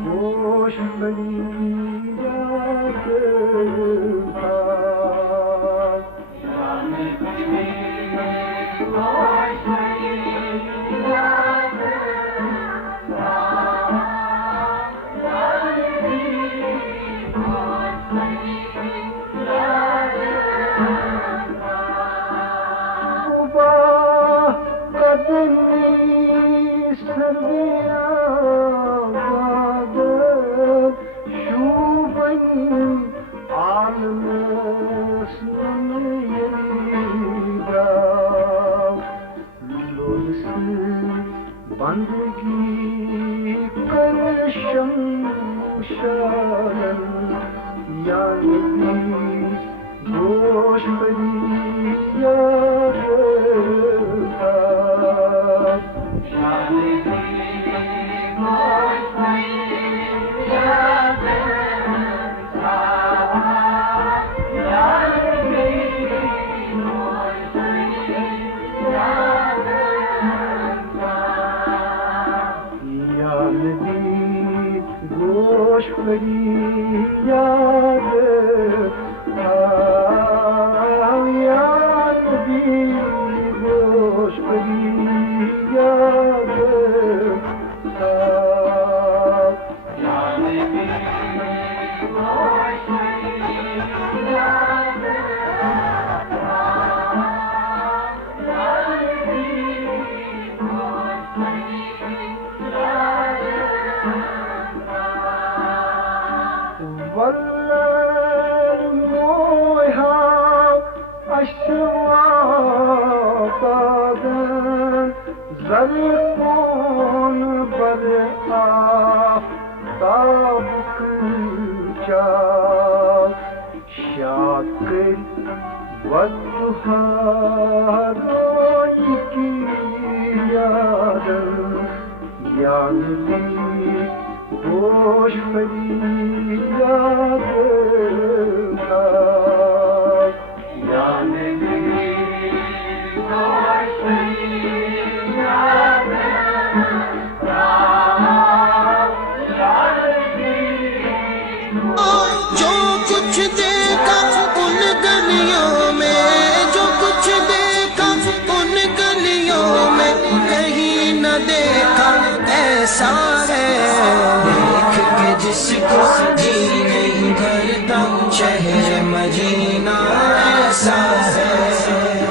गोश बड़ी रात बंदगी कर शमशान यानी गोश बड़ी याद गोश बड़ी याद याद दी गोश बड़ी याद ज़रफ़ोन बर आफ़ताब जा शाकिर वदुहा रोज़ की याद यानी गोश बड़ी याद देख के जिसको जी नहीं भरता शहर मदीना ऐसा है।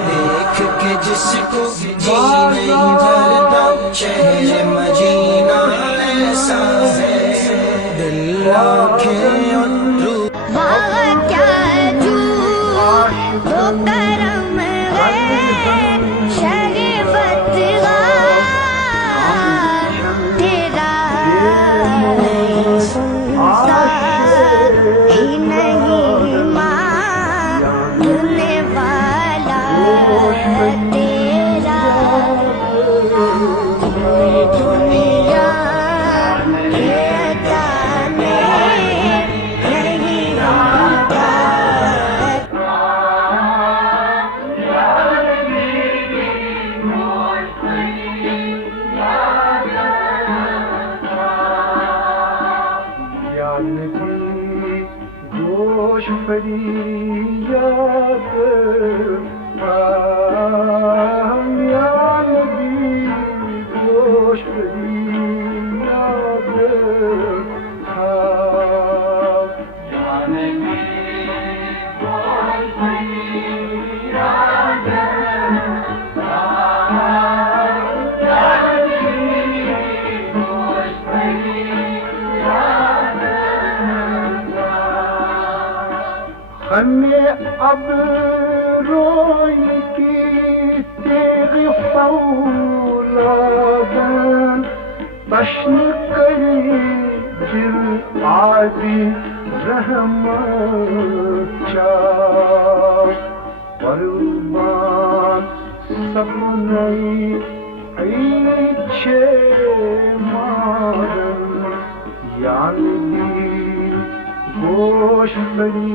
देख के जिसको जी नहीं भरता शहर मदीना ऐसा है। दिल आँखें अंधरू क्या जू वो करम है शरीफत तेरा ही नहीं मानने वाला तेरा दुनिया के ताने नहीं आता। गोश बड़ी याद यानी गोश बड़ी याद हमें अब रोई की तेग फौलादन बश्न करी जिल आदि रहमत चा परवान सब नई ऐछे मारन यानी गोश बड़ी